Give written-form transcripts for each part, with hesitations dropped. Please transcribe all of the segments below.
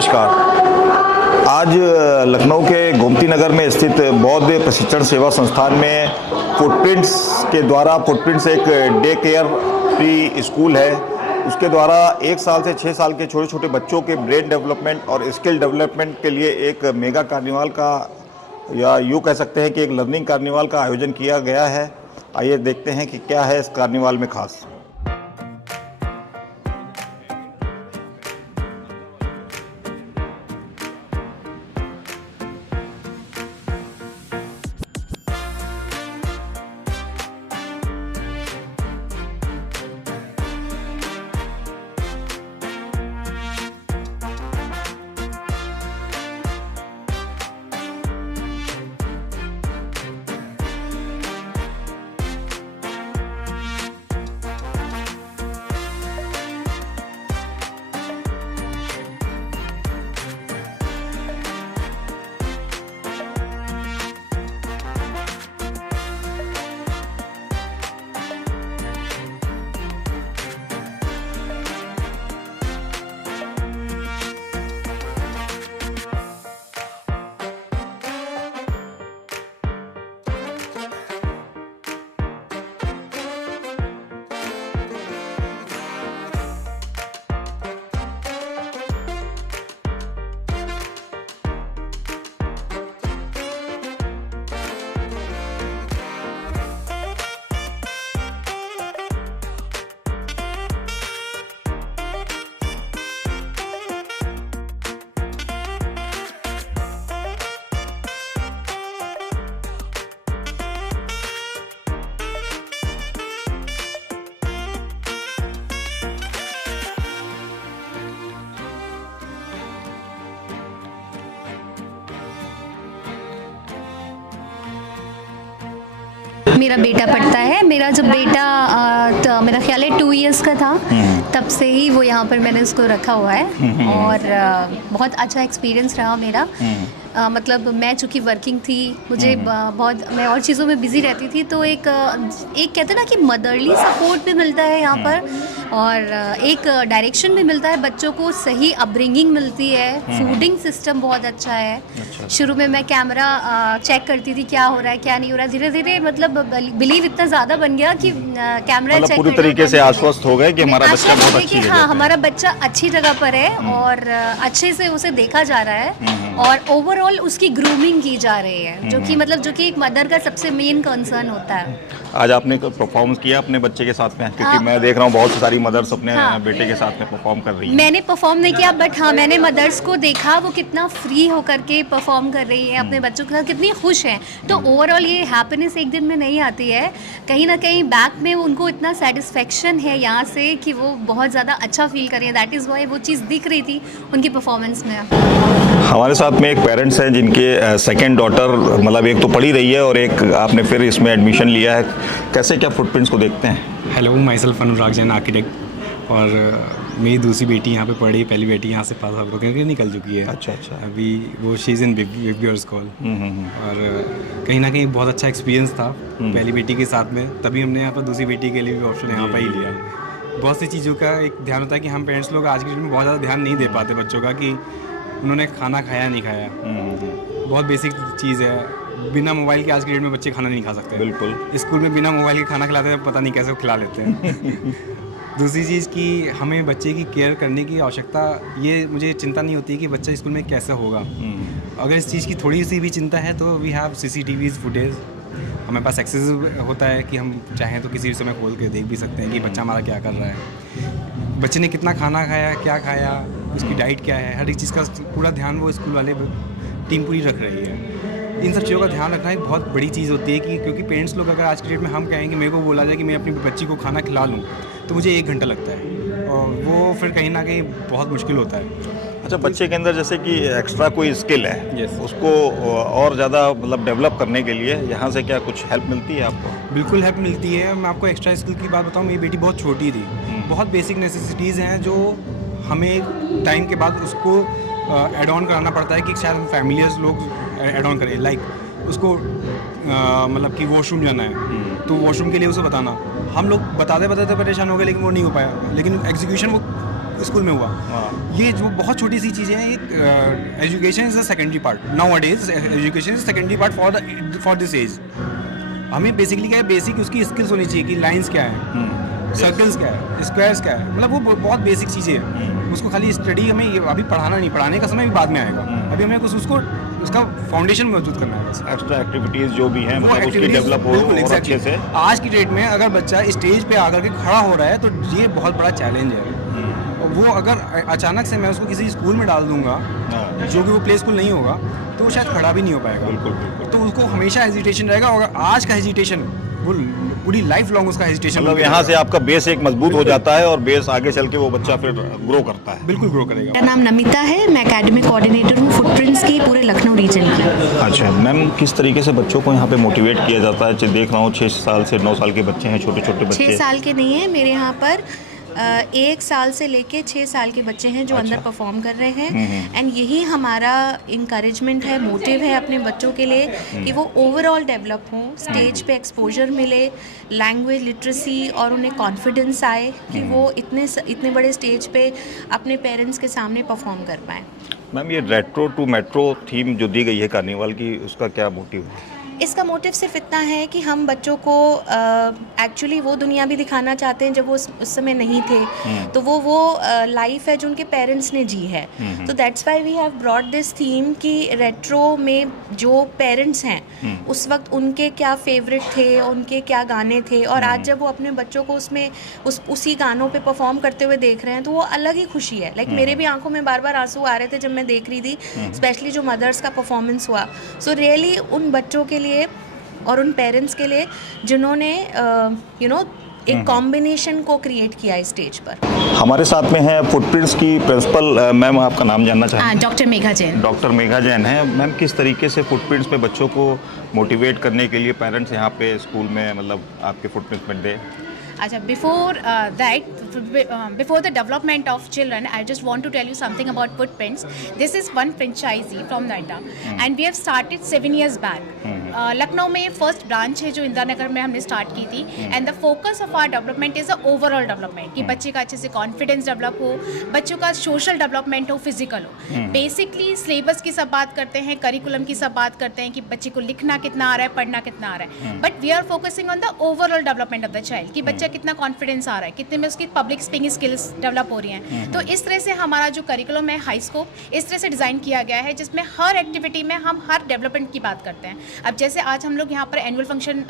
नमस्कार। आज लखनऊ के गोमती नगर में स्थित बौद्ध प्रशिक्षण सेवा संस्थान में फुटप्रिंट्स एक डे केयर प्री स्कूल है। उसके द्वारा 1 साल से 6 साल के छोटे छोटे बच्चों के ब्रेन डेवलपमेंट और स्किल डेवलपमेंट के लिए एक मेगा कार्निवाल का, या यूँ कह सकते हैं कि एक लर्निंग कार्निवाल का आयोजन किया गया है। आइए देखते हैं कि क्या है इस कार्निवाल में खास। मेरा बेटा पढ़ता है। मेरा जब बेटा तो मेरा ख्याल है 2 इयर्स का था, तब से ही वो यहाँ पर मैंने उसको रखा हुआ है और बहुत अच्छा एक्सपीरियंस रहा मेरा। मतलब मैं चूँकि वर्किंग थी, मुझे बहुत, मैं और चीज़ों में बिज़ी रहती थी, तो एक कहते हैं ना कि मदरली सपोर्ट भी मिलता है यहाँ पर और एक डायरेक्शन भी मिलता है, बच्चों को सही अपब्रिंगिंग मिलती है। फूडिंग सिस्टम बहुत अच्छा है। शुरू में मैं कैमरा चेक करती थी क्या हो रहा है क्या नहीं हो रहा है, धीरे धीरे मतलब बिलीव इतना ज़्यादा बन गया कि कैमरा मतलब चेक पूरी तरीके से आश्वस्त हो गए कि हमारा बच्चा बहुत अच्छी जगह हाँ, हमारा बच्चा अच्छी जगह पर है और अच्छे से उसे देखा जा रहा है और ओवरऑल उसकी ग्रूमिंग की जा रही है, जो कि एक मदर का सबसे मेन कंसर्न होता है। आज आपने परफॉर्मेंस किया अपने बच्चे के साथ में, क्योंकि मैं देख रहा हूँ बहुत सारी मदर्स अपने बेटे के साथ में परफॉर्म कर रही हैं। मैंने परफॉर्म नहीं किया, बट हाँ, मैंने मदर्स को देखा वो कितना फ्री होकर के परफॉर्म कर रही है, अपने बच्चों के साथ कितनी खुश हैं। तो ओवरऑल ये हैप्पीनेस एक दिन में नहीं आती है, कहीं ना कहीं बैक में उनको इतना सेटिस्फेक्शन है यहाँ से कि वो बहुत ज़्यादा अच्छा फील कर रही है। दैट इज़ वाई वो चीज़ दिख रही थी उनकी परफॉर्मेंस में। हमारे साथ में एक पेरेंट्स हैं जिनके सेकंड डॉटर, मतलब एक तो पढ़ी रही है और एक आपने फिर इसमें एडमिशन लिया है। कैसे क्या फुटप्रिंट्स को देखते हैं? Hello, my self Anurag Jain, architect. और मेरी दूसरी बेटी यहाँ पे पढ़ रही है, पहली बेटी यहाँ से पास आउट होकर निकल चुकी है। अच्छा। अभी वो she is in big school. और कहीं ना कहीं बहुत अच्छा एक्सपीरियंस था पहली बेटी के साथ में, तभी हमने यहाँ पर दूसरी बेटी के लिए भी ऑप्शन यहाँ पर ही लिया। बहुत सी चीज़ों का एक ध्यान होता है कि हम पेरेंट्स लोग आज के डेट में बहुत ज़्यादा ध्यान नहीं दे पाते बच्चों का, कि उन्होंने खाना खाया नहीं खाया। बहुत बेसिक चीज़ है, बिना मोबाइल के आज की डेट में बच्चे खाना नहीं खा सकते। बिल्कुल। स्कूल में बिना मोबाइल के खाना खिलाते हैं, पता नहीं कैसे खिला लेते हैं। दूसरी चीज़ कि हमें बच्चे की केयर करने की आवश्यकता, ये मुझे चिंता नहीं होती कि बच्चा स्कूल में कैसे होगा। अगर इस चीज़ की थोड़ी सी भी चिंता है तो वी हैव CCTVs फुटेज, हमारे पास एक्सेस होता है कि हम चाहें तो किसी भी समय खोल के देख भी सकते हैं कि बच्चा हमारा क्या कर रहा है, बच्चे ने कितना खाना खाया, क्या खाया, उसकी डाइट क्या है। हर एक चीज़ का पूरा ध्यान वो स्कूल वाले टीम पूरी रख रही है। इन सब चीज़ों का ध्यान रखना एक बहुत बड़ी चीज़ होती है, कि क्योंकि पेरेंट्स लोग अगर आज की डेट में हम कहें कि मेरे को बोला जाए कि मैं अपनी बच्ची को खाना खिला लूँ, तो मुझे 1 घंटा लगता है और वो फिर कहीं ना कहीं बहुत मुश्किल होता है। अच्छा, बच्चे के अंदर जैसे कि एक्स्ट्रा कोई स्किल है, Yes. उसको और ज़्यादा मतलब डेवलप करने के लिए यहाँ से क्या कुछ हेल्प मिलती है आपको? बिल्कुल हेल्प मिलती है। मैं आपको एक्स्ट्रा स्किल की बात बताऊँ, मेरी बेटी बहुत छोटी थी, बहुत बेसिक नेसेसिटीज़ हैं जो हमें टाइम के बाद उसको एड ऑन कराना पड़ता है, कि शायद हम फैमिलियर्स लोग एड ऑन करें। लाइक उसको मतलब कि वॉशरूम जाना है तो वॉशरूम के लिए उसे बताना, हम लोग बताते बताते परेशान हो गए, लेकिन वो नहीं हो पाया। लेकिन एग्जीक्यूशन वो स्कूल में हुआ। हाँ। ये जो बहुत छोटी सी चीज़ें हैं, education is the secondary part nowadays. Education is secondary part for this age. हमें बेसिकली क्या है, बेसिक उसकी स्किल्स होनी चाहिए कि लाइंस क्या है, सर्कल्स क्या है, स्क्वायर्स क्या है, मतलब वो बहुत बेसिक चीज़ें हैं। उसको खाली स्टडी हमें ये अभी पढ़ाना नहीं, पढ़ाने का समय भी बाद में आएगा। अभी हमें कुछ उसको उसका फाउंडेशन मजबूत करना है बस। एक्स्ट्रा एक्टिविटीज़ जो भी हैं वो मतलब उसकी activities डेवलप हो बिल्कुल और exactly। अच्छे से। आज की डेट में अगर बच्चा स्टेज पे आकर के खड़ा हो रहा है तो ये बहुत बड़ा चैलेंज है। और वो अगर अचानक से मैं उसको किसी स्कूल में डाल दूंगा हाँ। जो कि वो प्ले स्कूल नहीं होगा तो वो शायद खड़ा भी नहीं हो पाएगा। बिल्कुल बिल्कुल। तो उसको हमेशा हेजिटेशन रहेगा, और आज का हेजिटेशन वो पूरी लाइफ लॉन्ग उसका हेजिटेशन मतलब यहाँ से आपका बेस एक मजबूत हो जाता है और बेस आगे चल के वो बच्चा फिर ग्रो करता है। बिल्कुल ग्रो करेगा। मेरा नाम नमिता है, मैं एकेडमिक कोऑर्डिनेटर हूँ फुटप्रिंट्स की पूरे लखनऊ रीजन की। अच्छा मैम, किस तरीके से बच्चों को यहाँ पे मोटिवेट किया जाता है? देख रहा हूँ 6 साल से 9 साल के बच्चे हैं, छोटे छोटे 6 बच्चे। साल के नहीं है मेरे यहाँ पर, 1 साल से लेके 6 साल के बच्चे हैं जो अच्छा। अंदर परफॉर्म कर रहे हैं। एंड यही हमारा इंकरेजमेंट है, मोटिव है अपने बच्चों के लिए कि वो ओवरऑल डेवलप हों, स्टेज पे एक्सपोजर मिले, लैंग्वेज लिटरेसी, और उन्हें कॉन्फिडेंस आए कि वो इतने बड़े स्टेज पे अपने पेरेंट्स के सामने परफॉर्म कर पाएँ। मैम ये रेट्रो टू मेट्रो थीम जो दी गई है कार्निवल की, उसका क्या मोटिव है? इसका मोटिव सिर्फ इतना है कि हम बच्चों को एक्चुअली वो दुनिया भी दिखाना चाहते हैं जब वो उस समय नहीं थे, तो वो लाइफ है जो उनके पेरेंट्स ने जी है। तो that's why we have brought this theme कि रेट्रो में जो पेरेंट्स हैं उस वक्त उनके क्या फेवरेट थे, उनके क्या गाने थे, और आज जब वो अपने बच्चों को उसमें उसी गानों पे परफॉर्म करते हुए देख रहे हैं तो वो अलग ही खुशी है। लाइक मेरे भी आंखों में बार बार आंसू आ रहे थे जब मैं देख रही थी, स्पेशली जो मदर्स का परफॉर्मेंस हुआ। सो रियली उन बच्चों के लिए और उन पेरेंट्स के लिए जिन्होंने एक कॉम्बिनेशन को क्रिएट किया है स्टेज पर। हमारे साथ में है फुटप्रिंट्स की प्रिंसिपल, मैम आपका नाम जानना चाहेंगे? डॉक्टर मेघा जैन। डॉक्टर मेघा जैन है। मैम किस तरीके से फुटप्रिंट्स पे बच्चों को मोटिवेट करने के लिए पेरेंट्स यहाँ पे स्कूल में मतलब आपके फुटप्रिंट्स में दे? Acha, before the development of children, I just want to tell you something about Footprints. This is one franchisee from Noida, and we have started 7 years back. Lucknow में फर्स्ट ब्रांच है जो इंदिरा नगर में हमने start की थी, and the focus of our development is a overall development कि बच्चे का अच्छे से कॉन्फिडेंस डेवलप हो, बच्चों का सोशल डेवलपमेंट हो, फिजिकल हो। बेसिकली सिलेबस की सब बात करते हैं, करिकुलम की सब बात करते हैं कि बच्चे को लिखना कितना आ रहा है, पढ़ना कितना आ रहा है, but we are focusing on the overall development of the child कि बच्चा कितना कॉन्फिडेंस आ रहा है, कितने में उसकी पब्लिक स्पीकिंग स्किल्स डेवलप हो रही हैं। तो इस तरह से हमारा जो करिकुलम है हाई स्कोप इस तरह से डिज़ाइन किया गया है जिसमें हर एक्टिविटी में हम हर डेवलपमेंट की बात करते हैं। अब जैसे आज हम लोग यहाँ पर एनुअल फंक्शन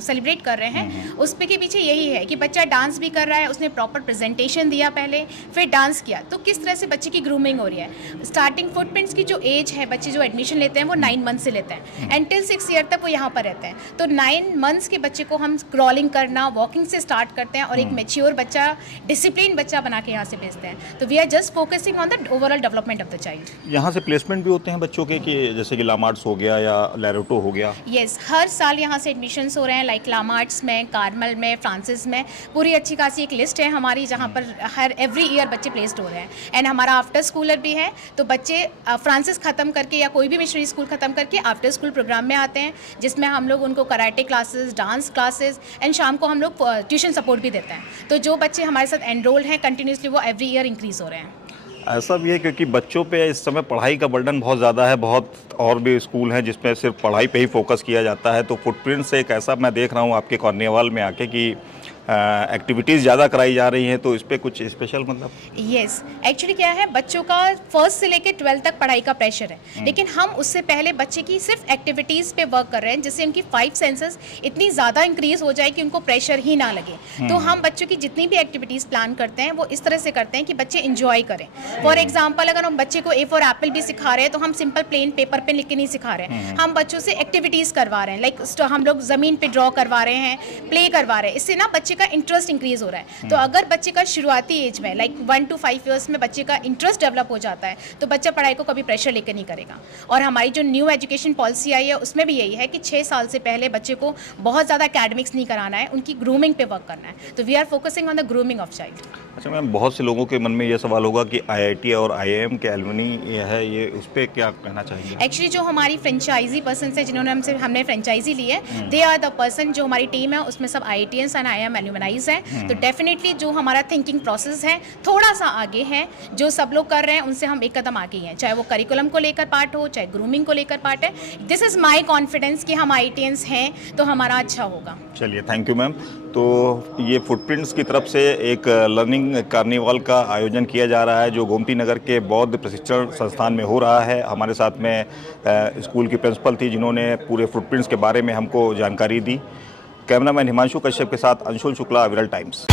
सेलिब्रेट कर रहे हैं, उस पे के पीछे यही है कि बच्चा डांस भी कर रहा है, उसने प्रॉपर प्रेजेंटेशन दिया पहले, फिर डांस किया, तो किस तरह से बच्चे की ग्रूमिंग हो रही है। स्टार्टिंग फुटप्रिंट्स की जो एज है, बच्चे जो एडमिशन लेते हैं वो 9 मंथ से लेते हैं, एंड टिल 6 ईयर तक वो यहाँ पर रहते हैं। तो 9 मंथ्स के बच्चे को हम क्रॉलिंग करना, वॉकिंग से स्टार्ट करते हैं और एक मैच्योर बच्चा, डिसिप्लिन बच्चा बना के यहाँ से भेजते हैं। तो we are just focusing on the overall development of the child. यहाँ से प्लेसमेंट भी होते हैं बच्चों के, कि जैसे कि लामार्ट्स हो गया या लैरोटो हो गया? यस, हर साल यहाँ से एडमिशन्स हो रहे हैं, लाइक लामार्ट्स में, कार्मल में, फ्रांसिस में, पूरी अच्छी खासी एक लिस्ट है हमारी जहाँ पर हर एवरी ईयर बच्चे प्लेस्ड हो रहे हैं। एंड हमारा आफ्टर स्कूलर भी है, तो बच्चे फ्रांसिस ख़त्म करके या कोई भी मिशनरी स्कूल ख़त्म करके आफ्टर स्कूल प्रोग्राम में आते हैं, जिसमें हम लोग उनको karate classes, dance classes, and शाम को हम लोग ट्यूशन सपोर्ट भी देते हैं। तो जो बच्चे हमारे साथ एनरोल्ड हैं कंटिन्यूसली वो एवरी ईयर इंक्रीज़ हो रहे हैं। ऐसा भी है क्योंकि बच्चों पे इस समय पढ़ाई का बर्डन बहुत ज़्यादा है, बहुत और भी स्कूल हैं जिसमें सिर्फ पढ़ाई पे ही फोकस किया जाता है। तो फुटप्रिंट से एक ऐसा मैं देख रहा हूँ आपके कार्निवल में आके कि एक्टिविटीज़ ज़्यादा कराई जा रही हैं, तो इस पर कुछ स्पेशल मतलब? यस, एक्चुअली क्या है, बच्चों का 1st से लेकर 12th तक पढ़ाई का प्रेशर है, लेकिन हम उससे पहले बच्चे की सिर्फ एक्टिविटीज़ पे वर्क कर रहे हैं जिससे उनकी 5 सेंसेस इतनी ज़्यादा इंक्रीज हो जाए कि उनको प्रेशर ही ना लगे। तो हम बच्चों की जितनी भी एक्टिविटीज़ प्लान करते हैं वो इस तरह से करते हैं कि बच्चे इंजॉय करें। फॉर एग्जाम्पल, अगर हम बच्चे को A फॉर एप्पल भी सिखा रहे हैं तो हम सिंपल प्लेन पेपर पे लिख के नहीं सिखा रहे हैं, हम बच्चों से एक्टिविटीज़ करवा रहे हैं, लाइक हम लोग ज़मीन पे ड्रॉ करवा रहे हैं, प्ले करवा रहे हैं। इससे ना बच्चे का इंटरेस्ट इंक्रीज हो रहा है। तो अगर बच्चे का शुरुआती एज में लाइक 1 to 5 ईयर्स में बच्चे का इंटरेस्ट डेवलप हो जाता है तो बच्चा पढ़ाई को कभी प्रेशर लेकर नहीं करेगा। और हमारी जो न्यू एजुकेशन पॉलिसी आई है उसमें भी यही है कि 6 साल से पहले बच्चे को बहुत ज़्यादा एकेडमिक्स नहीं कराना है, उनकी ग्रूमिंग पे वर्क करना है। तो we are focusing on the grooming of child. अच्छा मैम, बहुत से लोगों के मन में ये सवाल होगा कि IIT और IIM के एलुमनी ये है, ये उस पर क्या कहना चाहेंगे? एक्चुअली जो हमारी फ्रेंचाइजी पर्सन है जिन्होंने हमने फ्रेंचाइजी ली है, दे आर द पर्सन, जो हमारी टीम है उसमें सब IITians एंड IIM ह्यूमनाइज है, तो डेफिनेटली जो हमारा थिंकिंग प्रोसेस है थोड़ा सा आगे है, जो सब लोग कर रहे हैं उनसे हम एक कदम आगे हैं, चाहे वो करिकुलम को लेकर पार्ट हो, चाहे ग्रूमिंग को लेकर पार्ट है। दिस इज़ माई कॉन्फिडेंस कि हम IITians हैं तो हमारा अच्छा होगा। चलिए, थैंक यू मैम। तो ये फुटप्रिंट्स की तरफ से एक लर्निंग कार्निवाल का आयोजन किया जा रहा है जो गोमती नगर के बौद्ध प्रशिक्षण संस्थान में हो रहा है। हमारे साथ में स्कूल की प्रिंसिपल थी जिन्होंने पूरे फुटप्रिंट्स के बारे में हमको जानकारी दी। कैमरामैन हिमांशु कश्यप के साथ अंशुल शुक्ला, विरल टाइम्स।